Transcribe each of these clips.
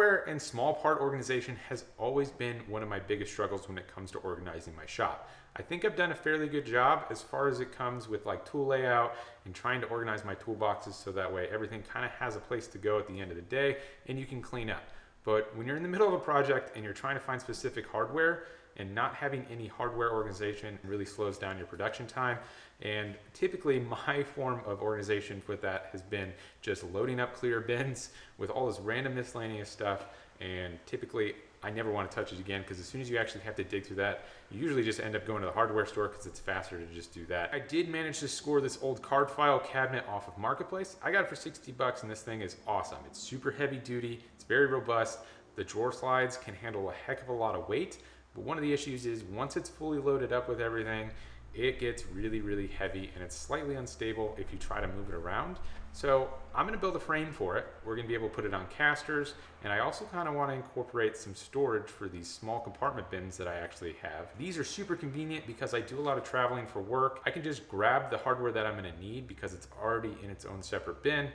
Hardware and small part organization has always been one of my biggest struggles when it comes to organizing my shop. I think I've done a fairly good job as far as it comes with like tool layout and trying to organize my toolboxes so that way everything kind of has a place to go at the end of the day and you can clean up. But when you're in the middle of a project and you're trying to find specific hardware, and not having any hardware organization really slows down your production time. And typically my form of organization with that has been just loading up clear bins with all this random miscellaneous stuff. And typically I never want to touch it again, because as soon as you actually have to dig through that, you usually just end up going to the hardware store because it's faster to just do that. I did manage to score this old card file cabinet off of Marketplace. I got it for 60 bucks and this thing is awesome. It's super heavy duty, it's very robust. The drawer slides can handle a heck of a lot of weight. But one of the issues is once it's fully loaded up with everything, it gets really, really heavy and it's slightly unstable if you try to move it around. So I'm gonna build a frame for it. We're gonna be able to put it on casters. And I also kind of want to incorporate some storage for these small compartment bins that I actually have. These are super convenient because I do a lot of traveling for work. I can just grab the hardware that I'm gonna need because it's already in its own separate bin,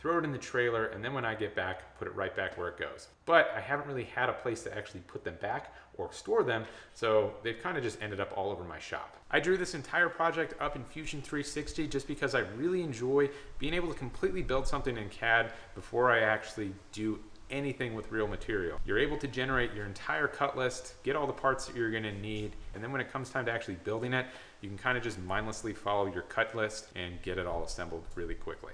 throw it in the trailer, and then when I get back, put it right back where it goes. But I haven't really had a place to actually put them back or store them, so they've kind of just ended up all over my shop. I drew this entire project up in Fusion 360 just because I really enjoy being able to completely build something in CAD before I actually do anything with real material. You're able to generate your entire cut list, get all the parts that you're gonna need, and then when it comes time to actually building it, you can kind of just mindlessly follow your cut list and get it all assembled really quickly.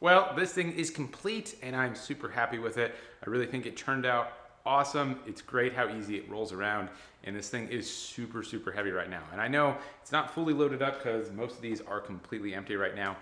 Well, this thing is complete and I'm super happy with it. I really think it turned out awesome. It's great how easy it rolls around, and this thing is super, super heavy right now. And I know it's not fully loaded up because most of these are completely empty right now.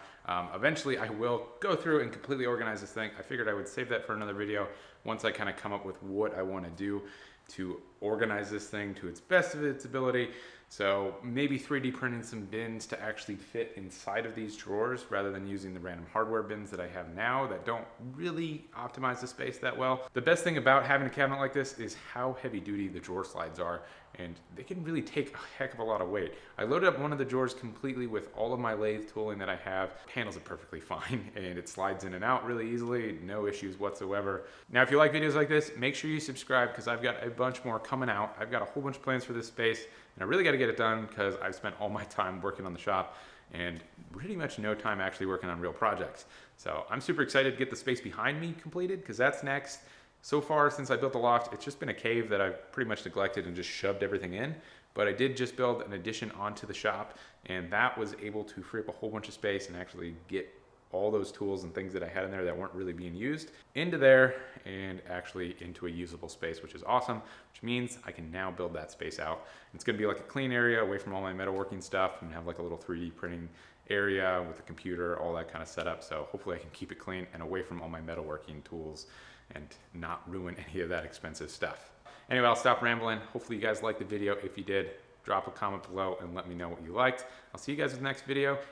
Eventually I will go through and completely organize this thing. I figured I would save that for another video once I kind of come up with what I want to do to organize this thing to its best of its ability. So maybe 3D printing some bins to actually fit inside of these drawers rather than using the random hardware bins that I have now that don't really optimize the space that well. The best thing about having a cabinet like this is how heavy duty the drawer slides are, and they can really take a heck of a lot of weight. I loaded up one of the drawers completely with all of my lathe tooling that I have. It handles it perfectly fine and it slides in and out really easily, no issues whatsoever. Now if you like videos like this, make sure you subscribe because I've got a bunch more coming out. I've got a whole bunch of plans for this space and I really got to get it done because I've spent all my time working on the shop and pretty much no time actually working on real projects. So I'm super excited to get the space behind me completed because that's next. So far, since I built the loft, it's just been a cave that I've pretty much neglected and just shoved everything in. But I did just build an addition onto the shop, and that was able to free up a whole bunch of space and actually get all those tools and things that I had in there that weren't really being used into there and actually into a usable space, which is awesome, which means I can now build that space out. It's gonna be like a clean area away from all my metalworking stuff and have like a little 3D printing area with a computer, all that kind of setup. So hopefully I can keep it clean and away from all my metalworking tools and not ruin any of that expensive stuff. Anyway, I'll stop rambling. Hopefully you guys liked the video. If you did, drop a comment below and let me know what you liked. I'll see you guys in the next video.